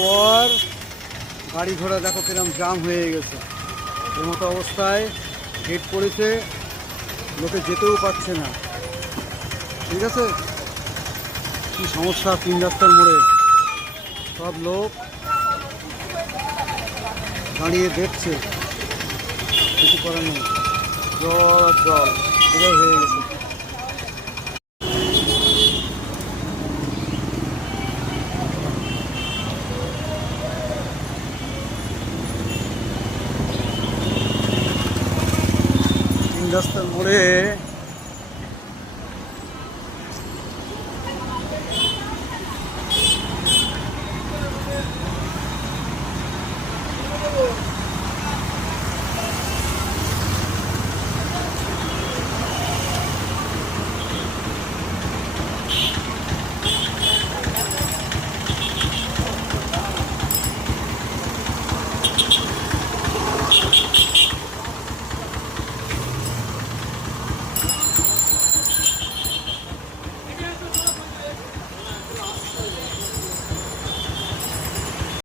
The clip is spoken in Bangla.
পর গাড়ি ঘোড়া দেখো কিরম জাম হয়ে গেছে। এর মতো অবস্থায় হেড পড়েছে, লোকে যেতেও পারছে না। ঠিক আছে, কি সমস্যা 3 রাস্তার মোড়ে। সব লোক দাঁড়িয়ে দেখছে, কিছু করার নেই। জল আর জল পুরো হয়ে গেছে। রাস্তার মোড়ে